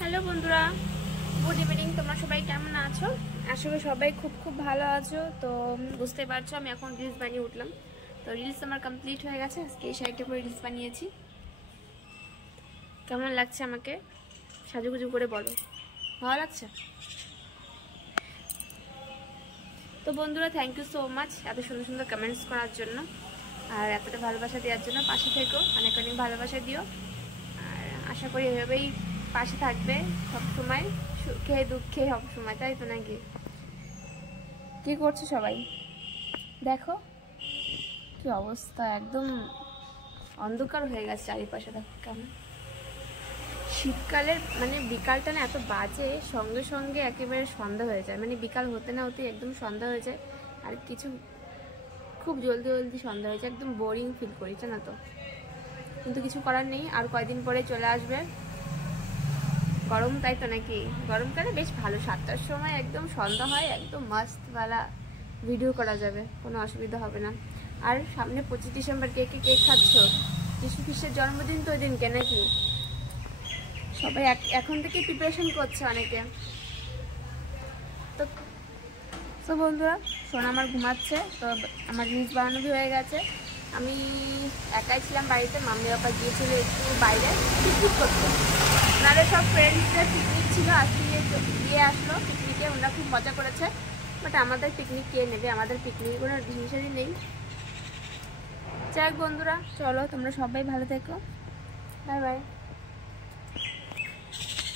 Hello বন্ধুরা, good evening. তোমরা সবাই কেমন আছো? আশা করি সবাই খুব ভালো আছো। তো বুঝতে পারছো আমি এখন রিলস বানিয়ে উঠলাম। তো রিলস আমার কমপ্লিট হয়ে গেছে। আজকে এই শাড়িটা করে রিলস বানিয়েছি। কেমন লাগছে আমাকে সাজুগুজু করে বলো, ভালো লাগছে? তো বন্ধুরা, থ্যাংক ইউ সো মাচ এত সুন্দর সুন্দর কমেন্টস করার জন্য আর এতটা ভালোবাসা দেওয়ার জন্য। পাশে থেকো, অনেক অনেক ভালোবাসা দিও। আর আশা করি এভাবেই পাশে থাকবে সব সময়, সুখে দুঃখে সব সময়, তাই তো নাকি? কি করছো সবাই? দেখো কি অবস্থা, একদম অন্ধকার হয়ে গেছে চারিপাশে। দেখো কেমন শীতকালের মানে বিকালটা না এত বাজে, সঙ্গে সঙ্গে একেবারে সন্ধ্যা হয়ে যায়। মানে বিকাল হতে না হতে একদম সন্ধ্যা হয়ে যায়। আর কিছু খুব জলদি জলদি সন্ধ্যা হয়ে যায়, একদম বোরিং ফিল করি, জানো তো। কিন্তু কিছু করার নেই, আর কয়দিন পরে চলে আসবে গরম, তাই তো নাকি? গরমকালে বেশ ভালো, 7টার সময় একদম সন্ধ্যা হয়, একদম মস্তওয়ালা ভিডিও করা যাবে, কোনো অসুবিধা হবে না। আর সামনে 25 ডিসেম্বর, কেক খাচ্ছ? যিশু খ্রিস্টের জন্মদিন তো ওই দিনকে নাকি? সবাই এখন থেকে প্রিপারেশন করছে অনেকে। তো তো বন্ধুরা, শোন আমার ঘুমাচ্ছে। তো আমার রিলস বানানো হয়ে গেছে। আমি একাই ছিলাম বাড়িতে, মাম্মি বাবা গিয়েছিল একটু বাইরে পিকনিক করতে। ওনাদের সব ফ্রেন্ডসদের পিকনিক ছিল, আজকে গিয়ে আসলো পিকনিকে। ওনারা খুব মজা করেছে, বাট আমাদের পিকনিক কে নেবে? আমাদের পিকনিক কোনো জিনিসেরই নেই। যাই হোক বন্ধুরা, চলো তোমরা সবাই ভালো থেকো, বাই বাই।